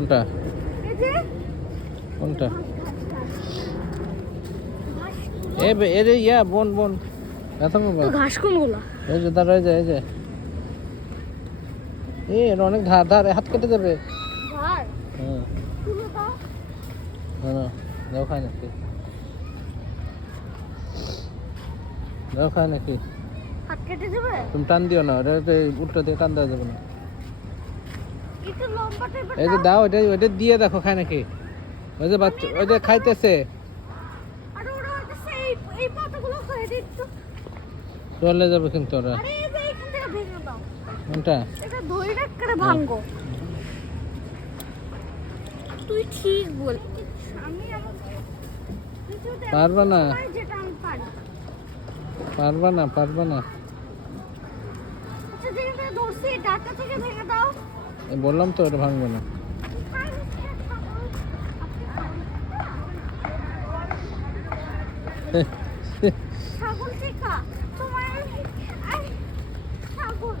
কোনটা কোনটা এ রে ইয়া বোন বোন ব্যথা পাবা ঘাস কোনগুলো এই যে দাঁড়া এই যে এর অনেক ধার ধার হাত কেটে যাবে ধার হ্যাঁ তুলে দাও না দাও খায় নাকি দাও খায় নাকি হাত কেটে যাবে তুমি টান দিও না ওটা উল্টো দিয়ে টান দেওয়া যাবে না একটু লম্বা টাইপের এই যে দাও ওইটা দিয়ে দেখো খায় নাকি ওই যে বাচ্চা ওই যে খাইতেছে আর ওরা হচ্ছে এই পাতাগুলো খায় একটু চলে যাবে কিন্তু ওরা আরে এই যে এখান থেকে ভেঙে দাও কোনটা এটা ধরে রাখলে ভাঙবো তুই ঠিক বল আমি আমাকে পারবা না যেটা আমি পারি পারবা না আচ্ছা যেটা ধরছি ডাটা থেকে ভেঙে দাও এই বললাম তো ওটা ভাঙবে না ছাগল টিকা তোমার ছাগল